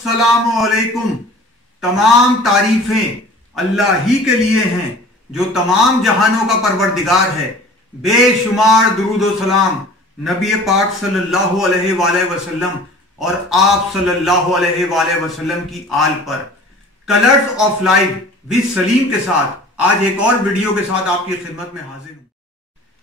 अस्सलामुअलैकुम। तमाम तारीफें अल्लाह ही के लिए हैं जो तमाम जहानों का परवरदिगार है। बेशुमार दुरूद व सलाम नबी पाक सल्लल्लाहु अलैहि वसल्लम और आप सल्लल्लाहु अलैहि वसल्लम की आल पर। Colours of life with Salim के साथ आज एक और वीडियो के साथ आपकी खिदमत में हाजिर हूं।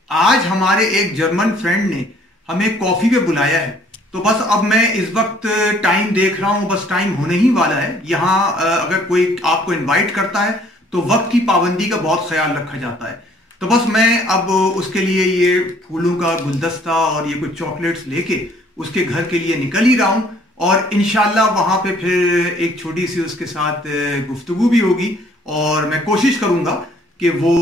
आज हमारे एक जर्मन फ्रेंड ने हमें कॉफी पे बुलाया है, तो बस अब मैं इस वक्त टाइम देख रहा हूं, बस टाइम होने ही वाला है। यहाँ अगर कोई आपको इनवाइट करता है तो वक्त की पाबंदी का बहुत ख्याल रखा जाता है। तो बस मैं अब उसके लिए ये फूलों का गुलदस्ता और ये कुछ चॉकलेट्स लेके उसके घर के लिए निकल ही रहा हूं, और इंशाल्लाह वहां पे फिर एक छोटी सी उसके साथ गुफ्तगू भी होगी और मैं कोशिश करूंगा कि वो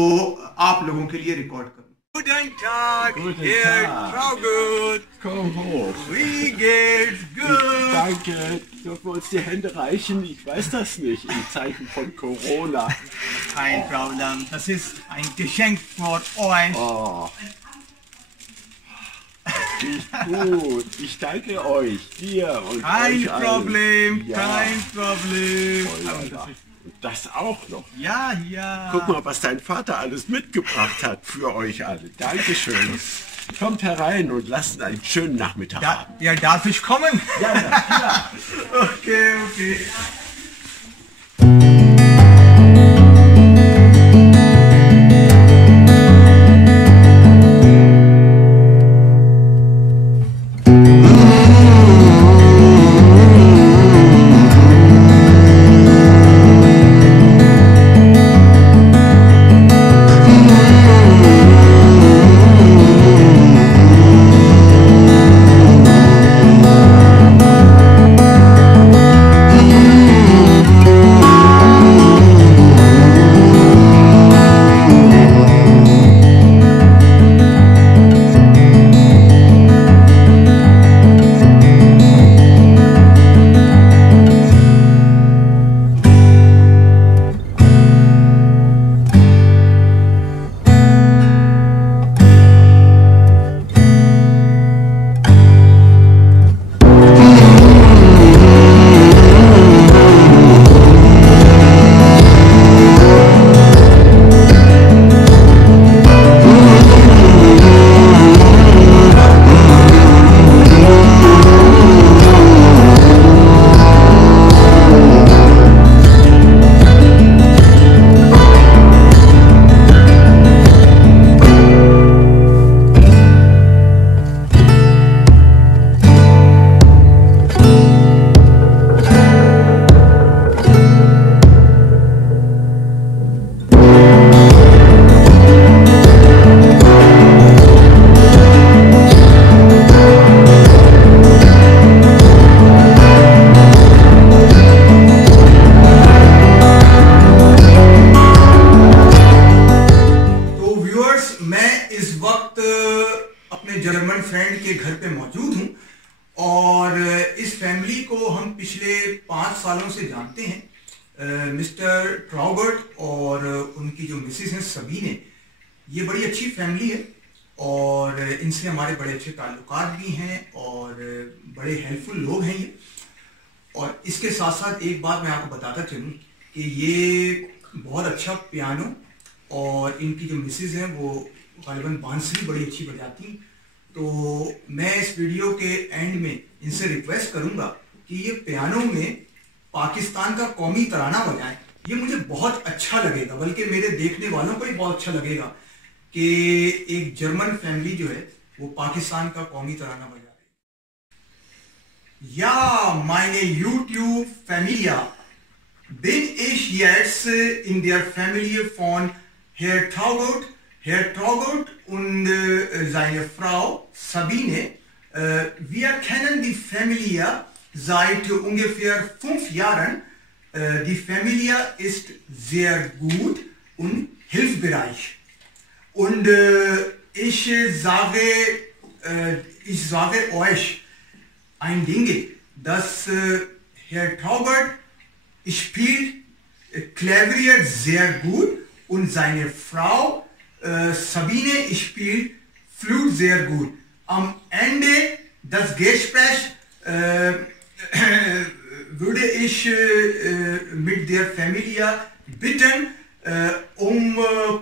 आप लोगों के लिए रिकॉर्ड करूं। Guten Tag, Herr Traugott. Komm hoch. Wie geht's? Gut. Danke. Dürfen wir uns die Hände reichen? Ich weiß das nicht, in Zeiten von Corona. Kein Problem. Das ist ein Geschenk für euch. Oh. Riecht gut. Ich danke euch, dir und Kein euch allen. Problem, Ja. kein Problem. Oh, und das auch noch. Ja, ja. Guck mal, was dein Vater alles mitgebracht hat für euch alle. Dankeschön. Kommt herein und lasst einen schönen Nachmittag haben. Ja, darf ich kommen? Ja, na klar. Okay, okay. मैं इस वक्त अपने German friend के घर पे मौजूद हूं, और इस फैमिली को हम पिछले 5 सालों से जानते हैं। मिस्टर ट्राउगट और उनकी जो मिसेस हैं सबीने, ये बड़ी अच्छी फैमिली है और इनसे हमारे बड़े अच्छे ताल्लुकात भी हैं और बड़े हेल्पफुल लोग हैं ये। और इसके साथ साथ एक बात मैं आपको बताता चलूं कि ये बहुत अच्छा पियानो, और इनकी जो मिसेस हैं वो गालिबन बांसुरी बड़ी अच्छी बजाती। तो मैं इस वीडियो के एंड में इनसे रिक्वेस्ट करूंगा कि ये पियानो में पाकिस्तान का कौमी तराना बजाएं। ये मुझे बहुत अच्छा लगेगा, बल्कि मेरे देखने वालों को भी बहुत अच्छा लगेगा कि एक जर्मन फैमिली जो है वो पाकिस्तान का कौमी तराना बजा रही। या meine YouTube Familie bin ich jetzt in der Familie von Herr Traugott. Herr Traugott und seine Frau Sabine. Wir kennen die Familie seit ungefähr 5 Jahren. Die Familie ist sehr gut und hilfsbereit. Und ich sage euch ein Ding, dass Herr Traugott spielt Klavier sehr gut und seine Frau Sabine spielt Flug sehr gut. Am Ende des Gesprächs würde sich mit der Familie bitten,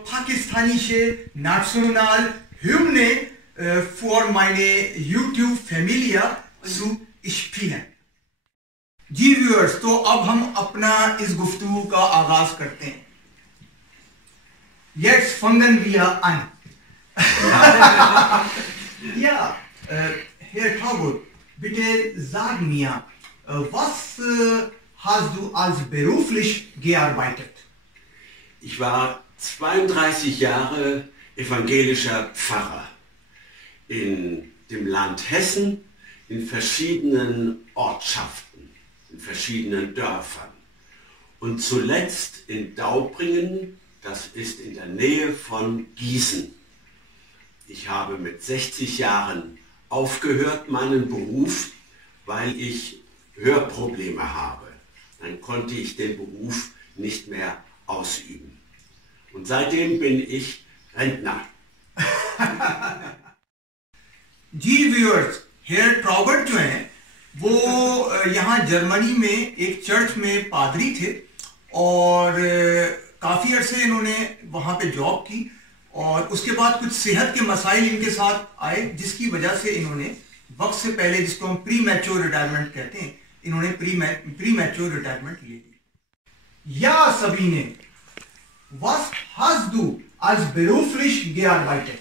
pakistanische Nationalhymne für meine YouTube-Familie zu spielen. जी व्यूअर्स, तो अब हम अपना इस गुफ्तगू का आगाज करते हैं. Jetzt fangen wir an. Ja, Herr Taubut, bitte sag mir, was hast du als beruflich gearbeitet? Ich war 32 Jahre evangelischer Pfarrer in dem Land Hessen, in verschiedenen Ortschaften, in verschiedenen Dörfern. Und zuletzt in Daubringen, das ist in der Nähe von Gießen. Ich habe mit 60 Jahren aufgehört, meinen Beruf, weil ich Hörprobleme habe. Dann konnte ich den Beruf nicht mehr ausüben. Und seitdem bin ich Rentner. Ji viewers, hair ट्रॉबर्ट जो हैं वो यहाँ जर्मनी में एक चर्च में पादरी थे और काफ़ी अरसे इन्होंने वहाँ पे जॉब की और उसके बाद कुछ सेहत के मसाइल इनके साथ आए, जिसकी वजह से इन्होंने वक्त से पहले, जिसको हम प्री मैच्योर रिटायरमेंट कहते हैं, इन्होंने प्री मैच्योर रिटायरमेंट ले ली. Ja, Sabine, was hast du als beruflich gearbeitet?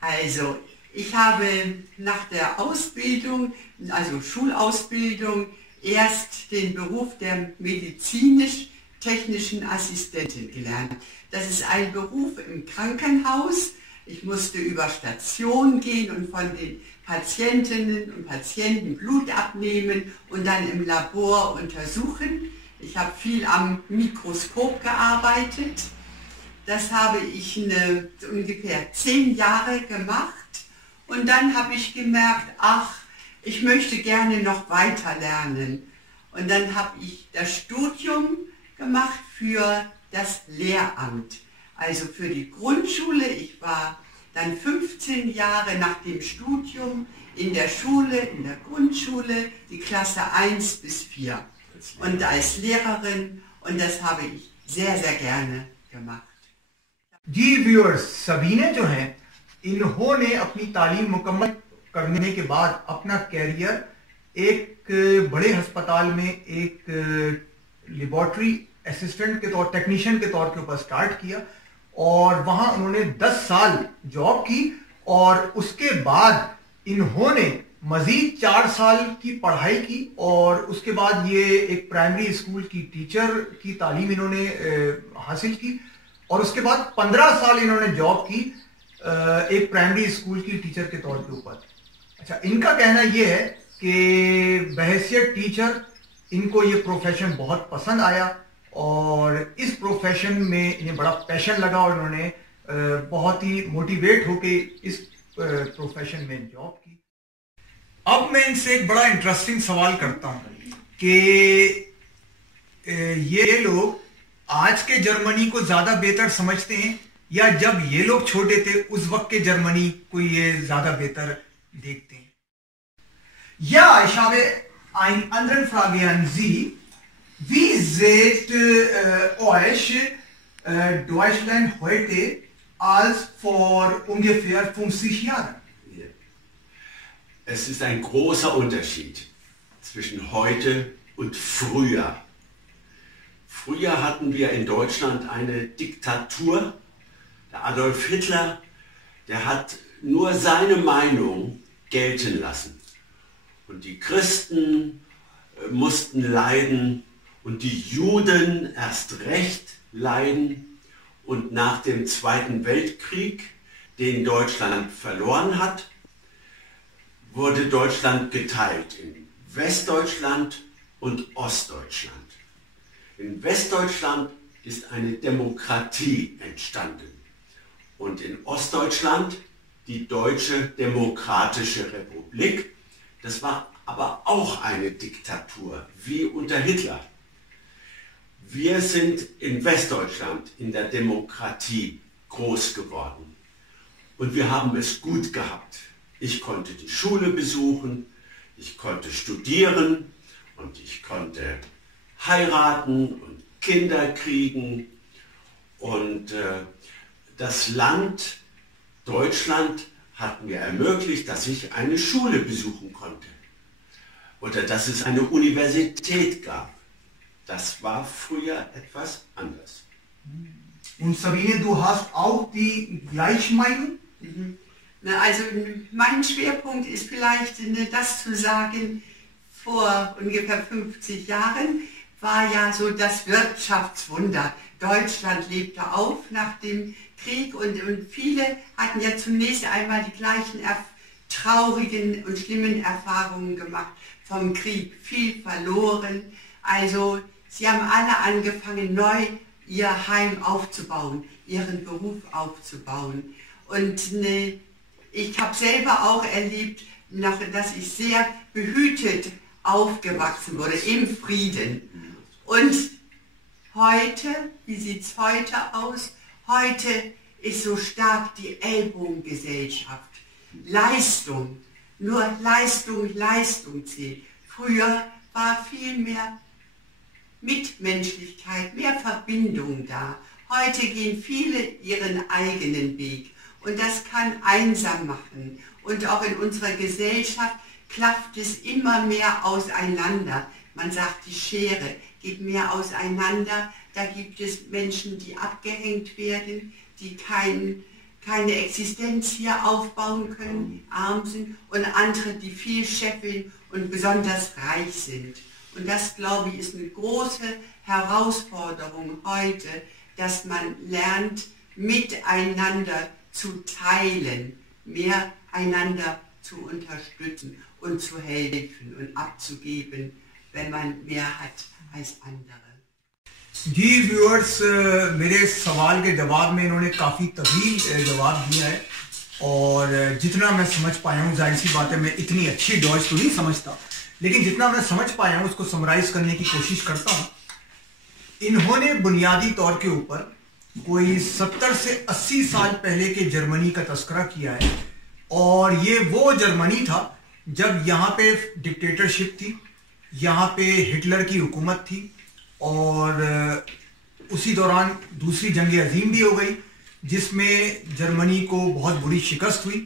Also, ich habe nach der Ausbildung, also Schulausbildung, erst den Beruf der medizinisch-technischen Assistentin gelernt. Das ist ein Beruf im Krankenhaus. Ich musste über Stationen gehen und von den Patientinnen und Patienten Blut abnehmen und dann im Labor untersuchen. Ich habe viel am Mikroskop gearbeitet. Das habe ich ungefähr 10 Jahre gemacht. Und dann habe ich gemerkt, ach, ich möchte gerne noch weiter lernen. Und dann habe ich das Studium gemacht für das Lehramt, also für die Grundschule. Ich war dann 15 Jahre nach dem Studium in der Schule, in der Grundschule, die Klasse 1 bis 4. Und als Lehrerin, und das habe ich sehr, sehr gerne gemacht. जी व्यूअर्स, सबीने जो हैं इन्होंने अपनी तालीम मुकम्मल करने के बाद अपना कैरियर एक बड़े अस्पताल में एक लेबोरेटरी असिस्टेंट के तौर, टेक्नीशियन के तौर के ऊपर स्टार्ट किया और वहां उन्होंने 10 साल जॉब की और उसके बाद इन्होंने मजीद 4 साल की पढ़ाई की और उसके बाद ये एक प्राइमरी स्कूल की टीचर की तालीम इन्होंने हासिल की और उसके बाद 15 साल इन्होंने जॉब की एक प्राइमरी स्कूल की टीचर के तौर के ऊपर. अच्छा, इनका कहना यह है कि बहैसियत टीचर इनको ये प्रोफेशन बहुत पसंद आया और इस प्रोफेशन में इन्हें बड़ा पैशन लगा और इन्होंने बहुत ही मोटिवेट होके इस प्रोफेशन में जॉब की. अब मैं इनसे एक बड़ा इंटरेस्टिंग सवाल करता हूं कि ये लोग आज के जर्मनी को ज्यादा बेहतर समझते हैं या जब ये लोग छोटे थे उस वक्त के जर्मनी को ये ज्यादा बेहतर देखते हैं. Ja, ich habe eine andere Frage an Sie. Wie seht euch Deutschland heute als vor ungefähr 50 Jahren? Es ist ein großer Unterschied zwischen heute und früher. Früher hatten wir in Deutschland eine Diktatur. Der Adolf Hitler, der hat nur seine Meinung gelten lassen. Und die Christen mussten leiden und die Juden erst recht leiden. Und nach dem Zweiten Weltkrieg, den Deutschland verloren hat, wurde Deutschland geteilt in Westdeutschland und Ostdeutschland. In Westdeutschland ist eine Demokratie entstanden und in Ostdeutschland die Deutsche Demokratische Republik. Das war aber auch eine Diktatur, wie unter Hitler. Wir sind in Westdeutschland in der Demokratie groß geworden und wir haben es gut gehabt. Ich konnte die Schule besuchen, ich konnte studieren und ich konnte heiraten und Kinder kriegen. Und das Land Deutschland hat mir ermöglicht, dass ich eine Schule besuchen konnte oder dass es eine Universität gab. Das war früher etwas anders. Und Sabine, du hast auch die gleiche Meinung? Also mein Schwerpunkt ist vielleicht das zu sagen, vor ungefähr 50 Jahren war ja so das Wirtschaftswunder. Deutschland lebte auf nach dem Krieg und viele hatten ja zunächst einmal die gleichen traurigen und schlimmen Erfahrungen gemacht vom Krieg, viel verloren. Also sie haben alle angefangen, neu ihr Heim aufzubauen, ihren Beruf aufzubauen. Und ich habe selber auch erlebt, dass ich sehr behütet aufgewachsen wurde, im Frieden. Und heute, wie sieht es heute aus? Heute ist so stark die Ellbogengesellschaft. Leistung, nur Leistung, Leistung zählt. Früher war viel mehr Mitmenschlichkeit, mehr Verbindung da. Heute gehen viele ihren eigenen Weg und das kann einsam machen. Und auch in unserer Gesellschaft klafft es immer mehr auseinander. Man sagt, die Schere geht mehr auseinander. Da gibt es Menschen, die abgehängt werden, die keine Existenz hier aufbauen können, arm sind, und andere, die viel scheffeln und besonders reich sind. Und das, glaube ich, ist eine große Herausforderung heute, dass man lernt, miteinander zu teilen, mehr einander zu unterstützen und zu helfen und abzugeben, wenn man mehr hat als andere. जी व्यूअर्स, मेरे सवाल के जवाब में इन्होंने काफ़ी तवील जवाब दिया है और जितना मैं समझ पाया हूँ, जाहिर सी बात है मैं इतनी अच्छी डॉच तो नहीं समझता, लेकिन जितना मैं समझ पाया हूँ उसको समराइज करने की कोशिश करता हूँ। इन्होंने बुनियादी तौर के ऊपर कोई 70 से 80 साल पहले के जर्मनी का तस्करा किया है और ये वो जर्मनी था जब यहाँ पे डिक्टेटरशिप थी, यहाँ पे हिटलर की हुकूमत थी और उसी दौरान दूसरी जंग अजीम भी हो गई जिसमें जर्मनी को बहुत बुरी शिकस्त हुई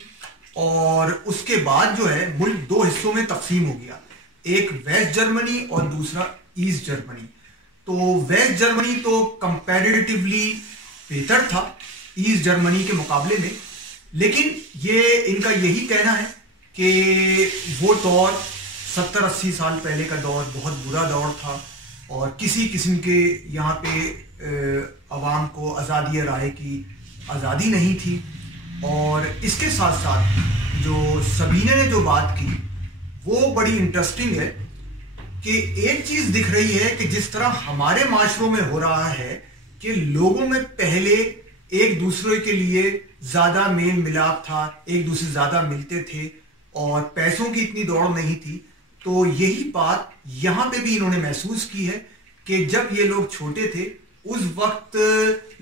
और उसके बाद जो है मुल्क दो हिस्सों में तकसीम हो गया, एक वेस्ट जर्मनी और दूसरा ईस्ट जर्मनी। तो वेस्ट जर्मनी तो कंपैरेटिवली बेहतर था ईस्ट जर्मनी के मुकाबले में, लेकिन ये इनका यही कहना है कि वो दौर 70-80 साल पहले का दौर बहुत बुरा दौर था और किसी किस्म के यहाँ पे अवाम को आज़ादी राय की आज़ादी नहीं थी। और इसके साथ साथ जो सबीने ने जो बात की वो बड़ी इंटरेस्टिंग है कि एक चीज़ दिख रही है कि जिस तरह हमारे माशरों में हो रहा है कि लोगों में पहले एक दूसरे के लिए ज़्यादा मेल मिलाप था, एक दूसरे से ज़्यादा मिलते थे और पैसों की इतनी दौड़ नहीं थी। तो यही बात यहाँ पे भी इन्होंने महसूस की है कि जब ये लोग छोटे थे उस वक्त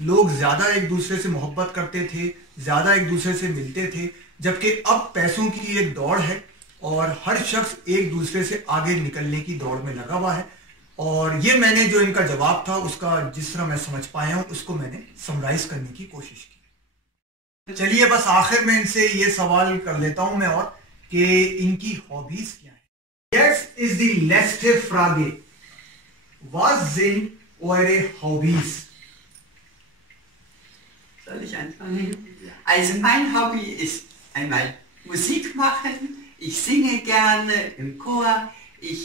लोग ज़्यादा एक दूसरे से मोहब्बत करते थे, ज़्यादा एक दूसरे से मिलते थे, जबकि अब पैसों की एक दौड़ है और हर शख्स एक दूसरे से आगे निकलने की दौड़ में लगा हुआ है। और ये मैंने जो इनका जवाब था उसका जिस तरह मैं समझ पाया हूँ उसको मैंने समराइज करने की कोशिश की। चलिए बस आखिर में इनसे ये सवाल कर लेता हूँ मैं और कि इनकी हॉबीज क्या है। Jetzt ist die letzte Frage. Was sind eure Hobbys? Soll ich anfangen? Also mein Hobby ist einmal Musik machen. Ich singe gerne im Chor. Ich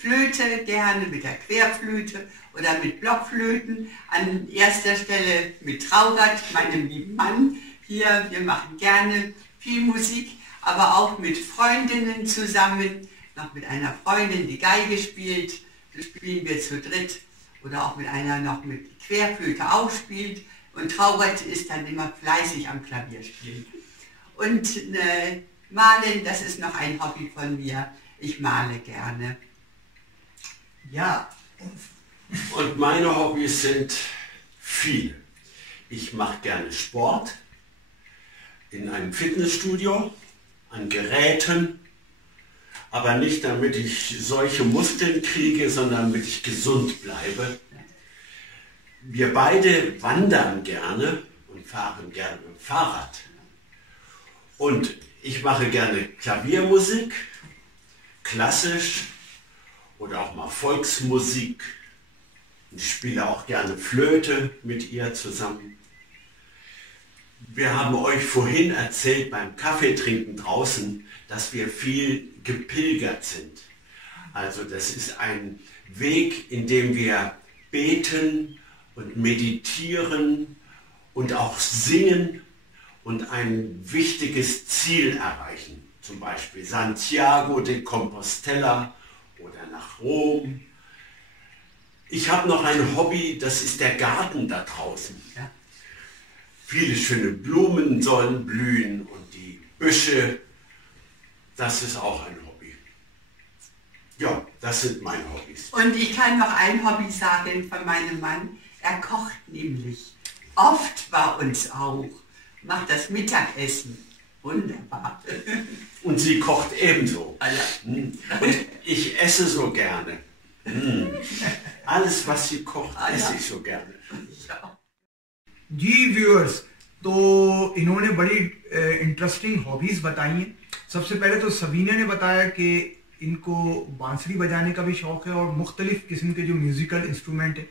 flöte gerne mit der Querflöte oder mit Blockflöten. An erster Stelle mit Traugott, meinem lieben Mann. Hier, wir machen gerne viel Musik, aber auch mit Freundinnen zusammen. Noch mit einer Freundin, die Geige spielt, das spielen wir zu dritt. Oder auch mit einer noch mit Querflöte auch spielt. Und Traugott ist dann immer fleißig am Klavier spielen. Und malen, das ist noch ein Hobby von mir. Ich male gerne. Ja. Und meine Hobbys sind viele. Ich mache gerne Sport in einem Fitnessstudio, an Geräten, Aber nicht damit ich solche Muskeln kriege, sondern damit ich gesund bleibe. Wir beide wandern gerne und fahren gerne mit dem Fahrrad. Und ich mache gerne Klaviermusik, klassisch oder auch mal Volksmusik. Ich spiele auch gerne Flöte mit ihr zusammen. Wir haben euch vorhin erzählt beim Kaffeetrinken draußen, dass wir viel gepilgert sind. Also das ist ein Weg, in dem wir beten und meditieren und auch singen und ein wichtiges Ziel erreichen. Zum Beispiel Santiago de Compostela oder nach Rom. Ich habe noch ein Hobby, das ist der Garten da draußen. Ja. Viele schöne Blumen sollen blühen und die Büsche, das ist auch ein Hobby. Ja, das sind meine Hobbys. Und ich kann noch ein Hobby sagen von meinem Mann. Er kocht nämlich oft bei uns auch. Macht das Mittagessen. Wunderbar. Und sie kocht ebenso. Ah, ja. Und ich esse so gerne. Alles, was sie kocht, esse ich so gerne. Ja. जी व्यूअर्स, तो इन्होंने बड़ी interesting hobbies बताई हैं। सबसे पहले तो सबीना ने बताया कि इनको बांसुरी बजाने का भी शौक है और मुख्तलिफ किस्म के जो म्यूजिकल इंस्ट्रूमेंट है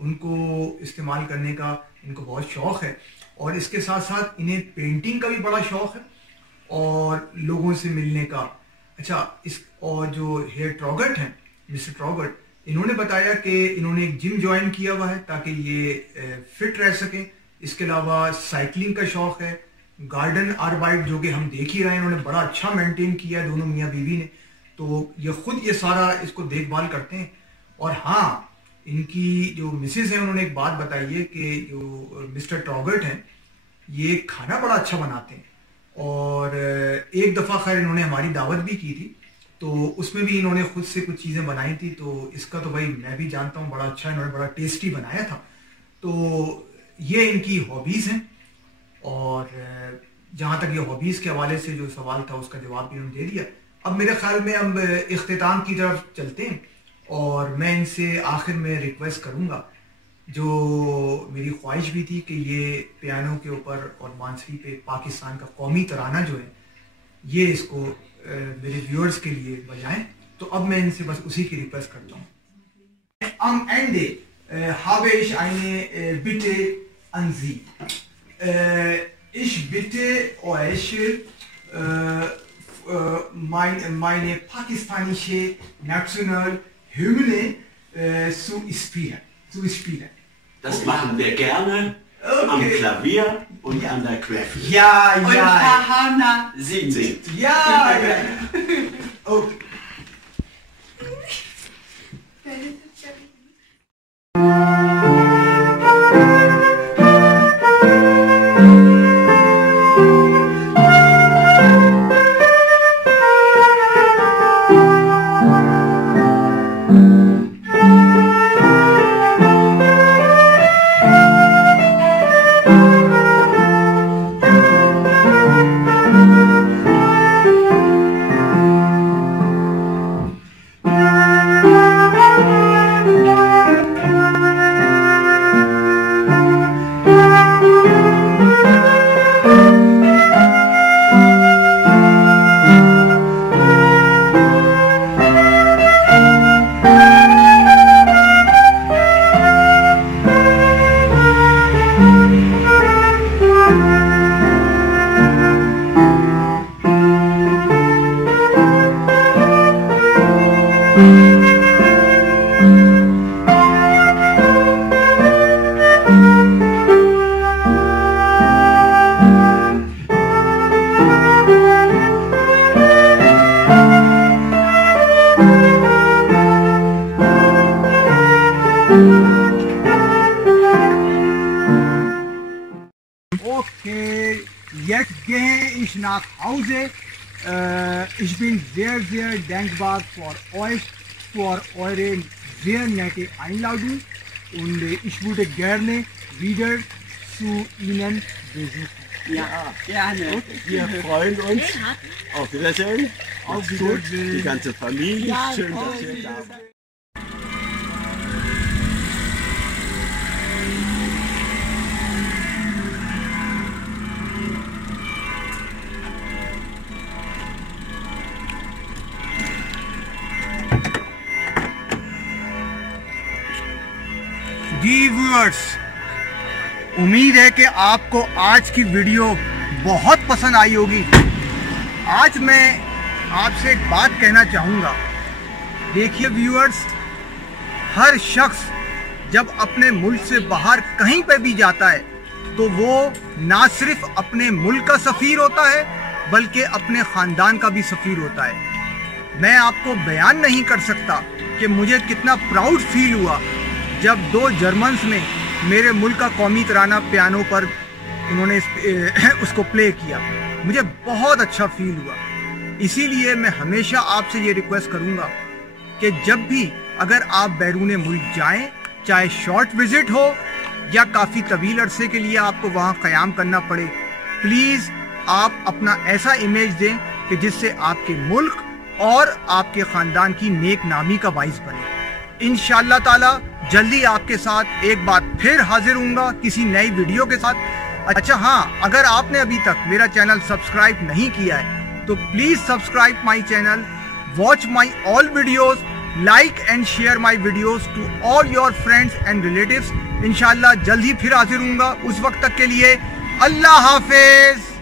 उनको इस्तेमाल करने का इनको बहुत शौक है। और इसके साथ साथ इन्हें पेंटिंग का भी बड़ा शौक है और लोगों से मिलने का। अच्छा, इस और जो हेयर ट्रॉगर्ट हैं, मिस्टर ट्रॉगर्ट, इन्होंने बताया कि इन्होंने एक जिम ज्वाइन किया हुआ है ताकि ये फिट रह सकें। इसके अलावा साइकिलिंग का शौक है, गार्डन आर्बाइट जो कि हम देख ही रहे हैं, इन्होंने बड़ा अच्छा मेंटेन किया है दोनों मियाँ बीवी ने। तो ये खुद ये सारा इसको देखभाल करते हैं। और हाँ, इनकी जो मिसेज हैं उन्होंने एक बात बताई है कि जो मिस्टर ट्रॉगर्ट हैं ये खाना बड़ा अच्छा बनाते हैं। और एक दफ़ा खैर इन्होंने हमारी दावत भी की थी तो उसमें भी इन्होंने खुद से कुछ चीज़ें बनाई थी। तो इसका तो भाई मैं भी जानता हूँ, बड़ा अच्छा इन्होंने बड़ा टेस्टी बनाया था। तो ये इनकी हॉबीज़ हैं। और जहाँ तक ये हॉबीज़ के हवाले से जो सवाल था उसका जवाब भी इन्होंने दे दिया। अब मेरे ख्याल में हम इख्तिताम की तरफ चलते हैं और मैं इनसे आखिर में रिक्वेस्ट करूँगा, जो मेरी ख्वाहिश भी थी कि ये पियानो के ऊपर और बांसुरी पे पाकिस्तान का कौमी तराना जो है ये इसको मेरे व्यूअर्स के लिए बजाएं। तो अब मैं इनसे बस उसी की रिक्वेस्ट करता हूँ। Am Ende habe ich eine Bitte an Sie. Ich bitte euch, meine pakistanische Nationalhymne zu spielen. Das machen wir gerne am Klavier und an der Querflöte. Ja, Und ja. Farhana singt. Ja, ja. Okay. Okay, jetzt gehe ich nach Hause. Ich bin sehr, sehr dankbar für euch, für eure sehr nette Einladung und ich würde gerne wieder zu Ihnen besuchen. Ja, gerne. Wir freuen uns. Auf Wiedersehen. Auf gut, die ganze Familie. Schön, dass ihr da seid. जी व्यूअर्स, उम्मीद है कि आपको आज की वीडियो बहुत पसंद आई होगी। आज मैं आपसे एक बात कहना चाहूँगा। देखिए व्यूअर्स, हर शख्स जब अपने मुल्क से बाहर कहीं पे भी जाता है तो वो ना सिर्फ अपने मुल्क का सफ़ीर होता है बल्कि अपने ख़ानदान का भी सफ़ीर होता है। मैं आपको बयान नहीं कर सकता कि मुझे कितना प्राउड फील हुआ जब 2 जर्मन्स ने मेरे मुल्क का कौमी तराना पियानो पर उन्होंने उसको प्ले किया। मुझे बहुत अच्छा फील हुआ। इसीलिए मैं हमेशा आपसे ये रिक्वेस्ट करूँगा कि जब भी अगर आप बैरून मुल्क जाएं, चाहे शॉर्ट विज़िट हो या काफ़ी तवील अरसे के लिए आपको वहाँ क़याम करना पड़े, प्लीज़ आप अपना ऐसा इमेज दें कि जिससे आपके मुल्क और आपके ख़ानदान की नेक नामी का बाइस बने। इंशाअल्लाह ताला जल्दी आपके साथ एक बार फिर हाजिर हूँगा किसी नई वीडियो के साथ। अच्छा हाँ, अगर आपने अभी तक मेरा चैनल सब्सक्राइब नहीं किया है तो please subscribe my channel, watch my all videos, like and share my videos to all your friends and relatives. इंशाअल्लाह जल्दी फिर हाजिर हूँगा। उस वक्त तक के लिए अल्लाह हाफिज़।